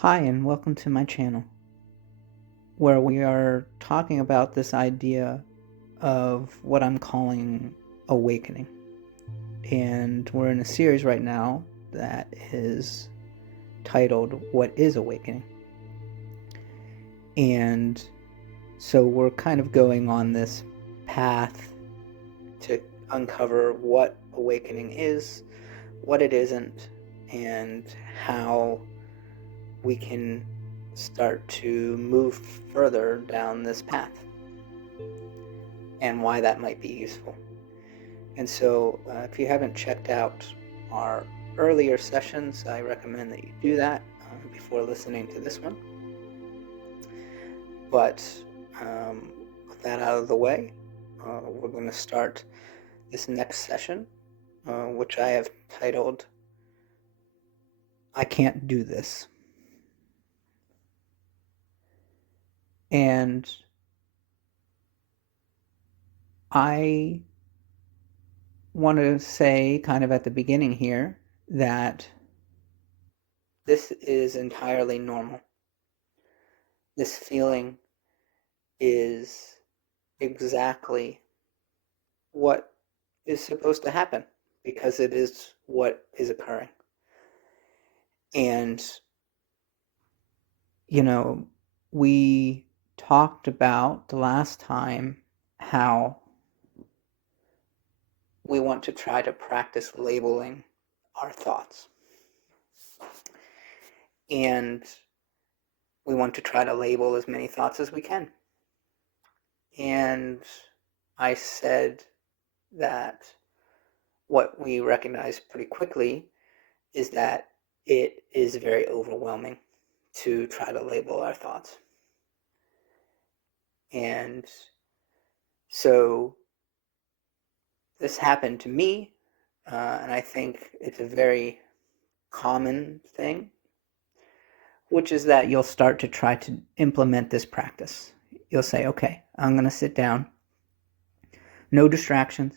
Hi, and welcome to my channel, where we are talking about this idea of what I'm calling awakening. And we're in a series right now that is titled, What is Awakening? And so we're kind of going on this path to uncover what awakening is, what it isn't, and how we can start to move further down this path and why that might be useful. And so, if you haven't checked out our earlier sessions, I recommend that you do that before listening to this one. But with that out of the way, we're going to start this next session, which I have titled, I Can't Do This. And I want to say, kind of at the beginning here, that this is entirely normal. This feeling is exactly what is supposed to happen because it is what is occurring. And, you know, we talked about the last time how we want to try to practice labeling our thoughts. And we want to try to label as many thoughts as we can. And I said that what we recognize pretty quickly is that it is very overwhelming to try to label our thoughts. And so this happened to me, and I think it's a very common thing, which is that you'll start to try to implement this practice. You'll say, okay, I'm going to sit down, no distractions.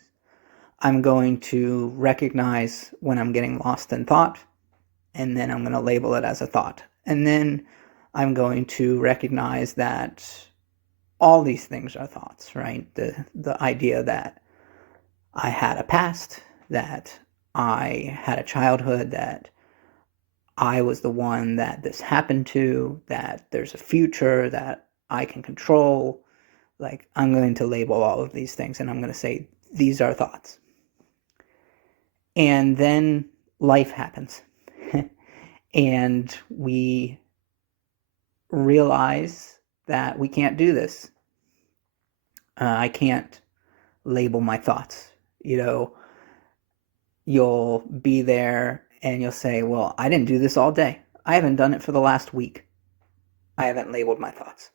I'm going to recognize when I'm getting lost in thought, and then I'm going to label it as a thought. And then I'm going to recognize that all these things are thoughts, right? The idea that I had a past, that I had a childhood, that I was the one that this happened to, that there's a future that I can control. Like, I'm going to label all of these things and I'm going to say, these are thoughts. And then life happens. And we realize that we can't do this. I can't label my thoughts. You'll be there and you'll say, well, I didn't do this all day. I haven't done it for the last week. I haven't labeled my thoughts.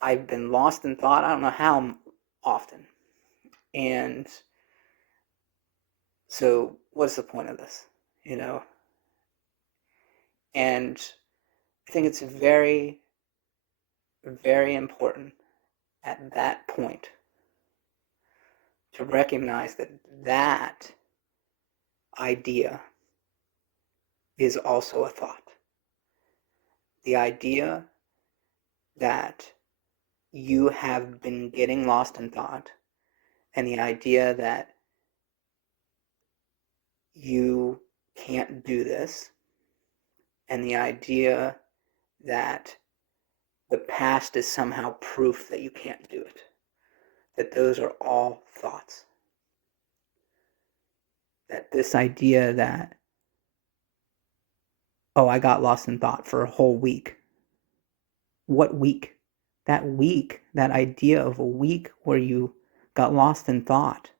I've been lost in thought, I don't know how often. And so, what's the point of this? You know? And I think it's very, very important at that point to recognize that that idea is also a thought. The idea that you have been getting lost in thought, and the idea that you can't do this, and the idea that the past is somehow proof that you can't do it, that those are all thoughts. That this idea that, oh, I got lost in thought for a whole week. What week? That week, that idea of a week where you got lost in thought,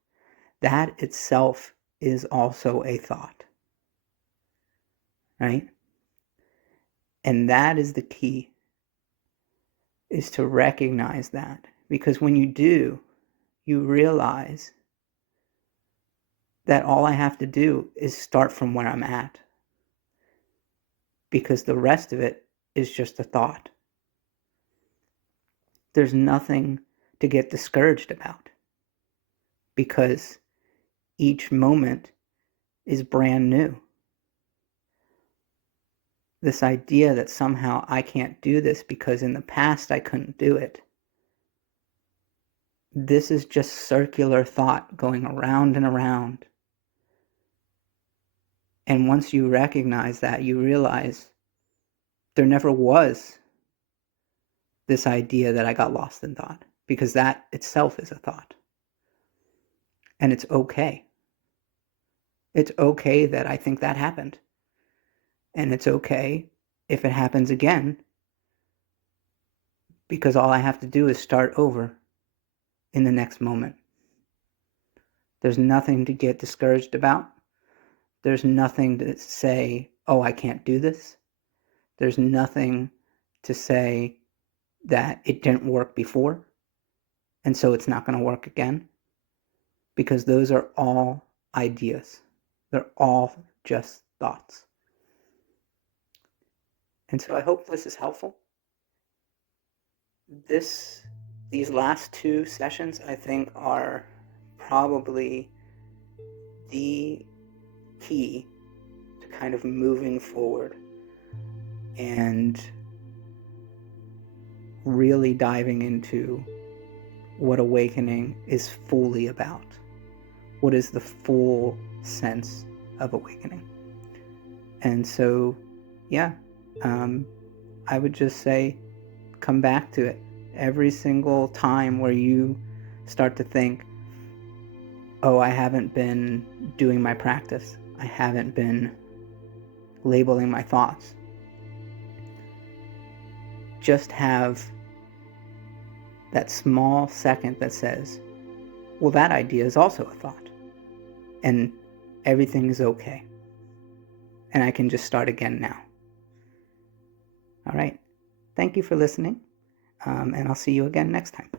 that itself is also a thought, right? And that is the key, is to recognize that. Because when you do, you realize that all I have to do is start from where I'm at. Because the rest of it is just a thought. There's nothing to get discouraged about. Because each moment is brand new. This idea that somehow I can't do this because in the past I couldn't do it. This is just circular thought going around and around. And once you recognize that, you realize there never was this idea that I got lost in thought, because that itself is a thought. And it's okay. It's okay that I think that happened. And it's okay if it happens again, because all I have to do is start over in the next moment. There's nothing to get discouraged about. There's nothing to say, oh, I can't do this. There's nothing to say that it didn't work before, and so it's not going to work again, because those are all ideas. They're all just thoughts. And so I hope this is helpful. These last two sessions, I think, are probably the key to kind of moving forward and really diving into what awakening is fully about. What is the full sense of awakening? And so, yeah, I would just say, come back to it every single time where you start to think, oh, I haven't been doing my practice. I haven't been labeling my thoughts. Just have that small second that says, well, that idea is also a thought, and everything is okay, and I can just start again now. All right. Thank you for listening, and I'll see you again next time.